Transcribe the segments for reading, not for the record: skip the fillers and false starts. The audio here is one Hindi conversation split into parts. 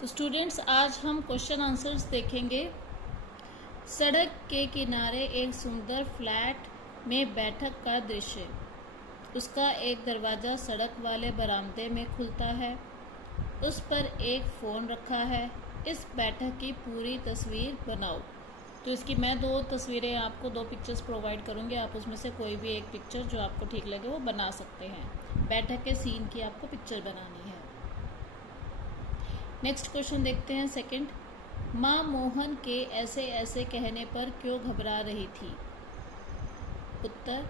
तो स्टूडेंट्स, आज हम क्वेश्चन आंसर्स देखेंगे। सड़क के किनारे एक सुंदर फ्लैट में बैठक का दृश्य। उसका एक दरवाज़ा सड़क वाले बरामदे में खुलता है। उस पर एक फ़ोन रखा है। इस बैठक की पूरी तस्वीर बनाओ। तो इसकी मैं दो तस्वीरें आपको, दो पिक्चर्स प्रोवाइड करूँगी। आप उसमें से कोई भी एक पिक्चर जो आपको ठीक लगे वो बना सकते हैं। बैठक के सीन की आपको पिक्चर बनानी है। नेक्स्ट क्वेश्चन देखते हैं। सेकंड, माँ मोहन के ऐसे ऐसे कहने पर क्यों घबरा रही थी? उत्तर,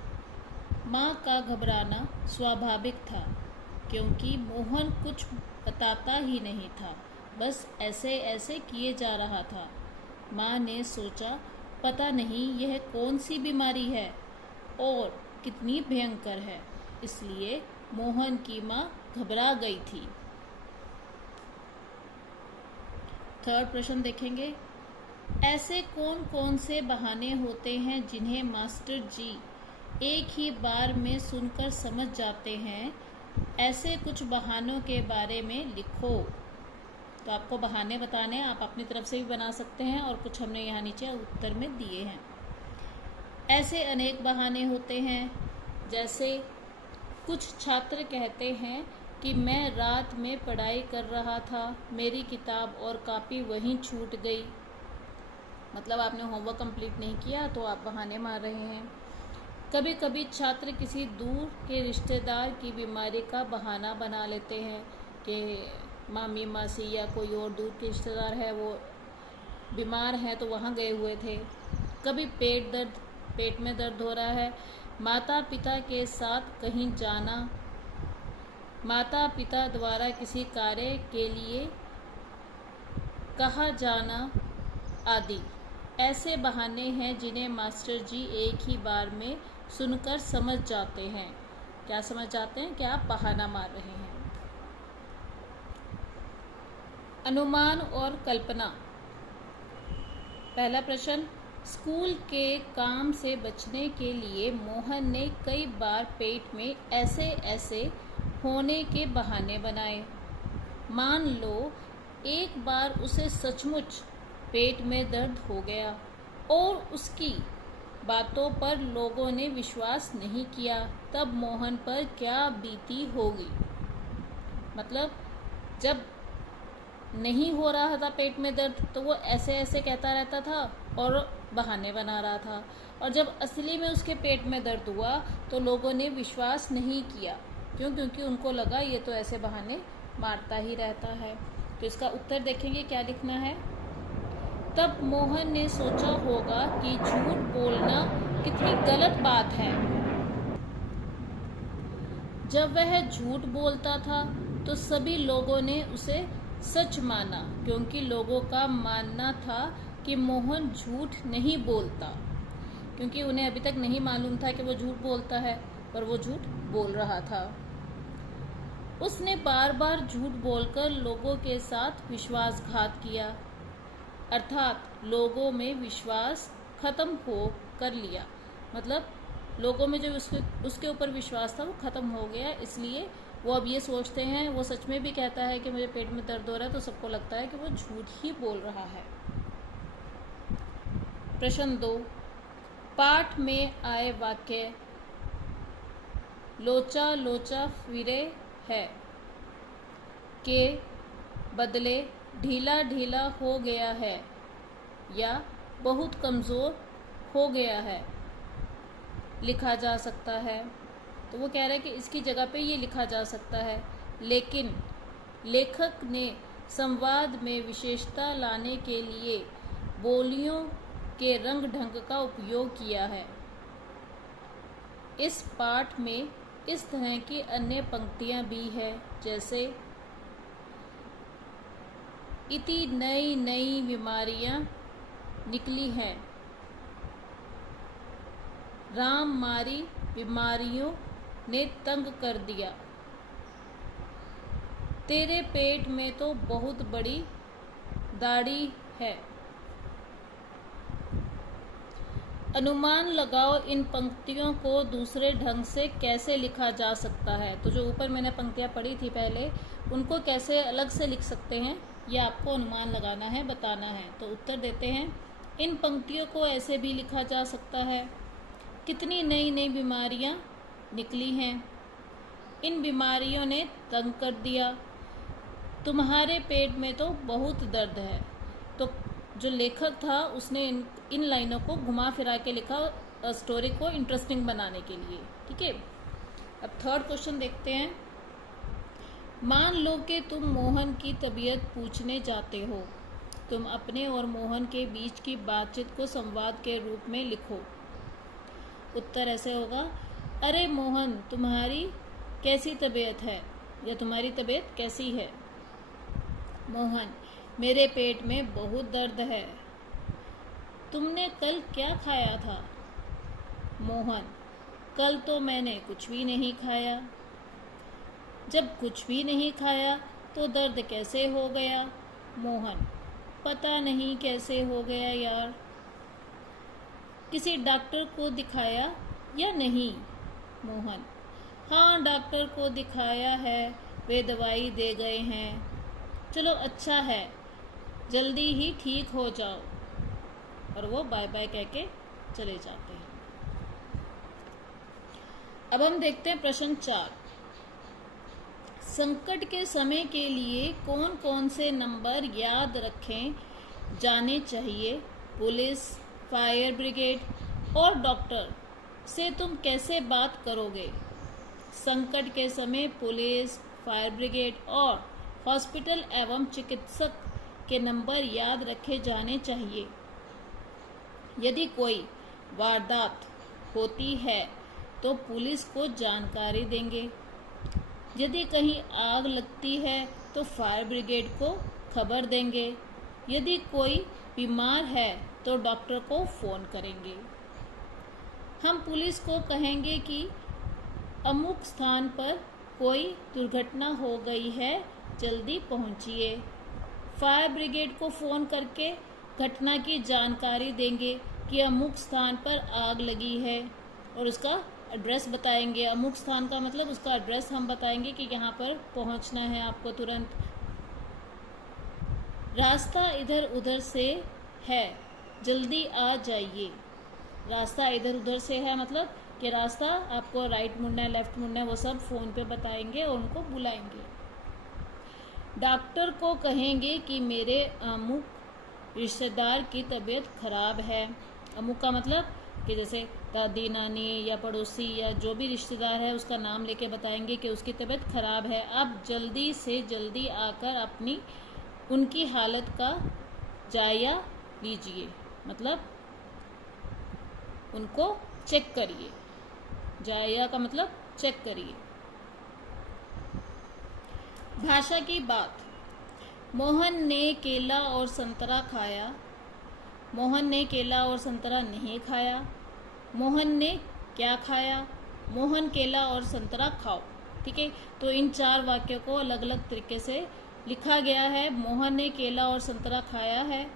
माँ का घबराना स्वाभाविक था क्योंकि मोहन कुछ बताता ही नहीं था, बस ऐसे ऐसे किए जा रहा था। माँ ने सोचा, पता नहीं यह कौन सी बीमारी है और कितनी भयंकर है, इसलिए मोहन की माँ घबरा गई थी। थर्ड प्रश्न देखेंगे। ऐसे कौन कौन से बहाने होते हैं जिन्हें मास्टर जी एक ही बार में सुनकर समझ जाते हैं? ऐसे कुछ बहानों के बारे में लिखो। तो आपको बहाने बताने हैं, आप अपनी तरफ से भी बना सकते हैं और कुछ हमने यहाँ नीचे उत्तर में दिए हैं। ऐसे अनेक बहाने होते हैं, जैसे कुछ छात्र कहते हैं कि मैं रात में पढ़ाई कर रहा था, मेरी किताब और कापी वहीं छूट गई। मतलब आपने होमवर्क कंप्लीट नहीं किया तो आप बहाने मार रहे हैं। कभी कभी छात्र किसी दूर के रिश्तेदार की बीमारी का बहाना बना लेते हैं कि मामी मासी या कोई और दूर के रिश्तेदार है, वो बीमार है तो वहाँ गए हुए थे। कभी पेट में दर्द हो रहा है, माता पिता के साथ कहीं जाना, माता पिता द्वारा किसी कार्य के लिए कहा जाना आदि। ऐसे बहाने हैं जिन्हें मास्टर जी एक ही बार में सुनकर समझ जाते हैं। क्या समझ जाते हैं? क्या आप बहाना मार रहे हैं। अनुमान और कल्पना। पहला प्रश्न, स्कूल के काम से बचने के लिए मोहन ने कई बार पेट में ऐसे ऐसे होने के बहाने बनाए। मान लो एक बार उसे सचमुच पेट में दर्द हो गया और उसकी बातों पर लोगों ने विश्वास नहीं किया, तब मोहन पर क्या बीती होगी? मतलब जब नहीं हो रहा था पेट में दर्द तो वो ऐसे ऐसे कहता रहता था और बहाने बना रहा था, और जब असली में उसके पेट में दर्द हुआ तो लोगों ने विश्वास नहीं किया। क्यों? क्योंकि उनको लगा ये तो ऐसे बहाने मारता ही रहता है। तो इसका उत्तर देखेंगे क्या लिखना है। तब मोहन ने सोचा होगा कि झूठ बोलना कितनी गलत बात है। जब वह झूठ बोलता था तो सभी लोगों ने उसे सच माना, क्योंकि लोगों का मानना था कि मोहन झूठ नहीं बोलता, क्योंकि उन्हें अभी तक नहीं मालूम था कि वो झूठ बोलता है, पर वो झूठ बोल रहा था। उसने बार बार झूठ बोलकर लोगों के साथ विश्वासघात किया, अर्थात लोगों में विश्वास खत्म हो कर लिया। मतलब लोगों में जो उसके ऊपर विश्वास था वो खत्म हो गया, इसलिए वो अब ये सोचते हैं, वो सच में भी कहता है कि मुझे पेट में दर्द हो रहा है, तो सबको लगता है कि वो झूठ ही बोल रहा है। प्रश्न 2, पाठ में आए वाक्य लोचा लोचा फिरे है के बदले ढीला ढीला हो गया है या बहुत कमज़ोर हो गया है लिखा जा सकता है। तो वो कह रहा है कि इसकी जगह पे ये लिखा जा सकता है, लेकिन लेखक ने संवाद में विशेषता लाने के लिए बोलियों के रंग ढंग का उपयोग किया है। इस पाठ में इस तरह की अन्य पंक्तियां भी है, जैसे इतनी नई नई बीमारियां निकली हैं, राम मारी बीमारियों ने तंग कर दिया, तेरे पेट में तो बहुत बड़ी दाढ़ी है। अनुमान लगाओ इन पंक्तियों को दूसरे ढंग से कैसे लिखा जा सकता है। तो जो ऊपर मैंने पंक्तियां पढ़ी थी पहले, उनको कैसे अलग से लिख सकते हैं, ये आपको अनुमान लगाना है, बताना है। तो उत्तर देते हैं, इन पंक्तियों को ऐसे भी लिखा जा सकता है, कितनी नई नई बीमारियां निकली हैं, इन बीमारियों ने तंग कर दिया, तुम्हारे पेट में तो बहुत दर्द है। तो जो लेखक था उसने इन लाइनों को घुमा फिरा के लिखा स्टोरी को इंटरेस्टिंग बनाने के लिए। ठीक है, अब थर्ड क्वेश्चन देखते हैं। मान लो कि तुम मोहन की तबीयत पूछने जाते हो। तुम अपने और मोहन के बीच की बातचीत को संवाद के रूप में लिखो। उत्तर ऐसे होगा, अरे मोहन, तुम्हारी कैसी तबीयत है, या तुम्हारी तबीयत कैसी है। मोहन, मेरे पेट में बहुत दर्द है। तुमने कल क्या खाया था। मोहन, कल तो मैंने कुछ भी नहीं खाया। जब कुछ भी नहीं खाया तो दर्द कैसे हो गया। मोहन, पता नहीं कैसे हो गया यार। किसी डॉक्टर को दिखाया या नहीं। मोहन, हाँ, डॉक्टर को दिखाया है, वे दवाई दे गए हैं। चलो अच्छा है, जल्दी ही ठीक हो जाओ। और वो बाय बाय कह के चले जाते हैं। अब हम देखते हैं प्रश्न 4। संकट के समय के लिए कौन कौन से नंबर याद रखें जाने चाहिए। पुलिस, फायर ब्रिगेड और डॉक्टर से तुम कैसे बात करोगे। संकट के समय पुलिस, फायर ब्रिगेड और हॉस्पिटल एवं चिकित्सक के नंबर याद रखे जाने चाहिए। यदि कोई वारदात होती है तो पुलिस को जानकारी देंगे। यदि कहीं आग लगती है तो फायर ब्रिगेड को खबर देंगे। यदि कोई बीमार है तो डॉक्टर को फ़ोन करेंगे। हम पुलिस को कहेंगे कि अमुक स्थान पर कोई दुर्घटना हो गई है, जल्दी पहुंचिए। फायर ब्रिगेड को फ़ोन करके घटना की जानकारी देंगे कि अमुक स्थान पर आग लगी है और उसका एड्रेस बताएंगे। अमुक स्थान का मतलब उसका एड्रेस हम बताएंगे कि यहाँ पर पहुँचना है आपको तुरंत। रास्ता इधर उधर से है, जल्दी आ जाइए। रास्ता इधर उधर से है मतलब कि रास्ता आपको राइट मुड़ना है, लेफ्ट मुड़ना है, वो सब फ़ोन पे बताएंगे और उनको बुलाएंगे। डॉक्टर को कहेंगे कि मेरे अमुक रिश्तेदार की तबीयत खराब है। अमुक का मतलब कि जैसे दादी, नानी या पड़ोसी या जो भी रिश्तेदार है उसका नाम लेके बताएंगे कि उसकी तबीयत खराब है, आप जल्दी से जल्दी आकर उनकी हालत का जायजा लीजिए, मतलब उनको चेक करिए। जायजा का मतलब चेक करिए। भाषा की बात। मोहन ने केला और संतरा खाया। मोहन ने केला और संतरा नहीं खाया। मोहन ने क्या खाया। मोहन केला और संतरा खाओ। ठीक है, तो इन 4 वाक्यों को अलग अलग तरीके से लिखा गया है। मोहन ने केला और संतरा खाया है।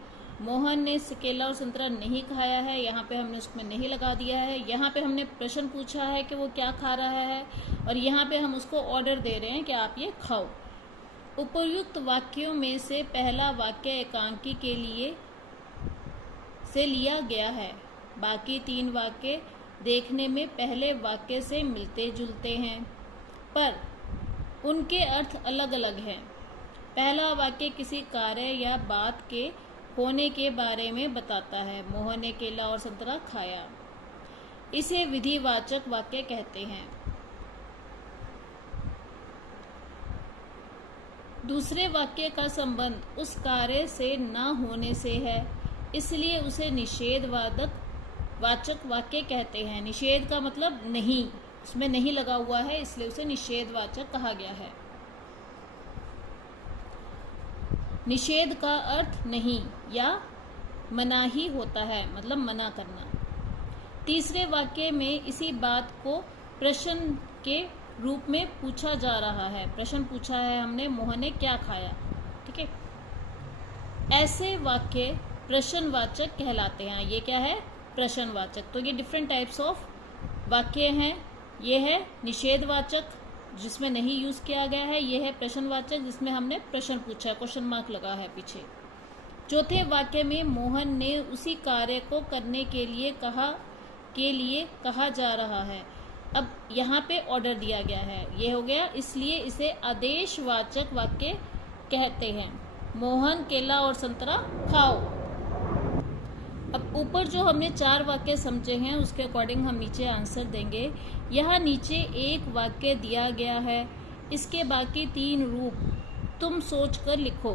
मोहन ने केला और संतरा नहीं खाया है, यहाँ पे हमने उसमें नहीं लगा दिया है। यहाँ पे हमने प्रश्न पूछा है कि वो क्या खा रहा है और यहाँ पे हम उसको ऑर्डर दे रहे हैं कि आप ये खाओ। उपर्युक्त वाक्यों में से पहला वाक्य एकांकी के लिए से लिया गया है। बाकी 3 वाक्य देखने में पहले वाक्य से मिलते जुलते हैं पर उनके अर्थ अलग अलग हैं। पहला वाक्य किसी कार्य या बात के होने के बारे में बताता है। मोहन ने केला और संतरा खाया। इसे विधिवाचक वाक्य कहते हैं। दूसरे वाक्य का संबंध उस कार्य से न होने से है, इसलिए उसे वाचक वाक्य कहते हैं। निषेध का मतलब नहीं, उसमें नहीं लगा हुआ है, इसलिए उसे निषेधवाचक कहा गया है। निषेध का अर्थ नहीं या मनाही होता है, मतलब मना करना। तीसरे वाक्य में इसी बात को प्रश्न के रूप में पूछा जा रहा है। प्रश्न पूछा है हमने, मोहन ने क्या खाया। ठीक है, ऐसे वाक्य प्रश्नवाचक कहलाते हैं। ये क्या है? प्रश्नवाचक। तो ये डिफरेंट टाइप्स ऑफ वाक्य हैं। ये है निषेधवाचक, जिसमें नहीं यूज किया गया है ये है प्रश्नवाचक, जिसमें हमने प्रश्न पूछा है, क्वेश्चन मार्क लगा है पीछे। चौथे वाक्य में मोहन ने उसी कार्य को करने के लिए कहा जा रहा है। अब यहाँ पे ऑर्डर दिया गया है, ये हो गया, इसलिए इसे आदेशवाचक वाक्य कहते हैं। मोहन केला और संतरा खाओ। अब ऊपर जो हमने 4 वाक्य समझे हैं उसके अकॉर्डिंग हम नीचे आंसर देंगे। यहाँ नीचे एक वाक्य दिया गया है, इसके बाकी 3 रूप तुम सोचकर लिखो।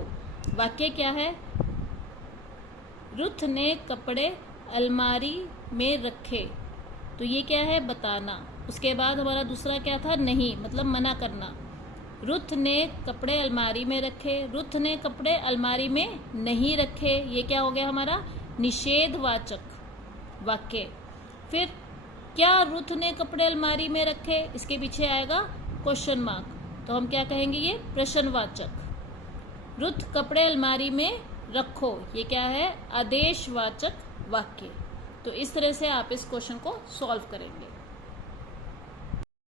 वाक्य क्या है? रुथ ने कपड़े अलमारी में रखे, तो ये क्या है? बताना। उसके बाद हमारा दूसरा क्या था? नहीं, मतलब मना करना। रुथ ने कपड़े अलमारी में रखे, रुथ ने कपड़े अलमारी में नहीं रखे, ये क्या हो गया हमारा? निषेधवाचक वाक्य। फिर क्या रुथ ने कपड़े अलमारी में रखे, इसके पीछे आएगा क्वेश्चन मार्क, तो हम क्या कहेंगे? ये प्रश्नवाचक। रुथ कपड़े अलमारी में रखो, ये क्या है? आदेशवाचक वाक्य। तो इस तरह से आप इस क्वेश्चन को सॉल्व करेंगे।